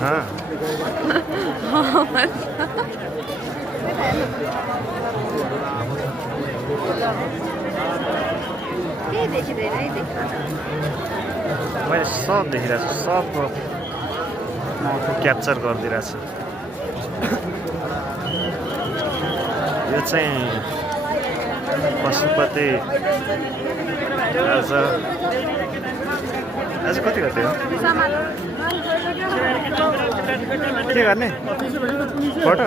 हाँ मैले सब देखिरहेको छु, सबको क्याप्चर गरिदिइरहेको छु। यो चाहिँ पशुपति आज कति गते हो? के गर्ने फोटो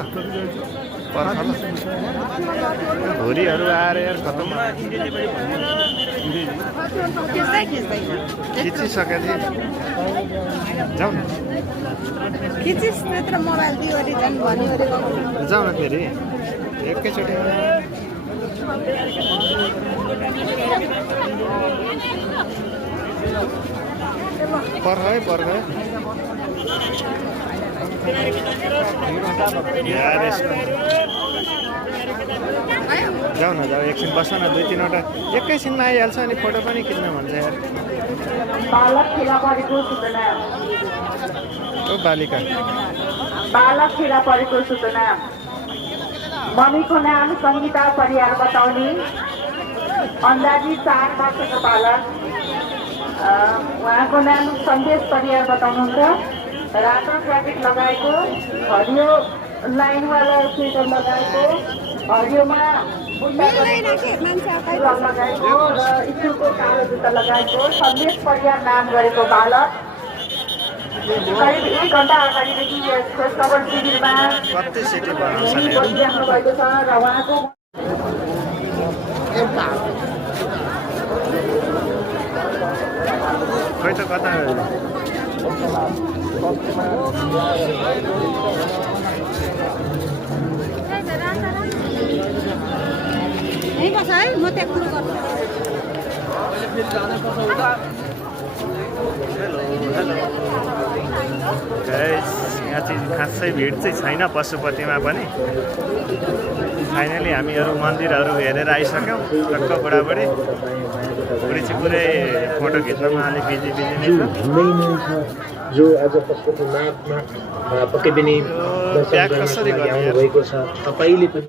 भुरीहरू आएर यार खतम खिचिसकेको थिएँ। जाउँ न जाउँ न फेरि एकैचोटि पर्ख जाउँ न जाऊ एकछिन बस न 2-3वटा एकैछिनमा आइहाल्छ अनि फोटो पनि खिच्न भन्छ यार। ओ बालिका बालक फेला परेको सूचना। मम्मीको नाम सङ्गीता परियार बताउने, अन्दाजी 4 वर्षको बालक। उहाँको नाम सन्देश परियार बताउनुहुन्छ। रातो ज्याकेट लगाएको, हरियो लाइनवाला स्वेटर लगाएको, हरियोमा लगाएको र स्कुलको कालो जुत्ता लगाएको सन्देश परियार नाम गरेको बालक करिब 1 घण्टा अगाडिदेखि खबर शिविरमा बसिराख्नु भएको छ र उहाँको खै त कता बस है म त्यहाँ कुरो गर्छु। यहाँ चाहिँ खासै भिड चाहिँ छैन पशुपतिमा पनि। फाइनली हामीहरू मन्दिरहरू हेरेर आइसक्यौँ। टक्क बुढाबुढी बुढी चाहिँ पुरै फोटो खिच्नमा अलिक बिजी नै छ। जो आज पशुपतिनाथमा पक्कै पनि दर्शन गर्न लागि आउनुभएको छ। तपाईँले पनि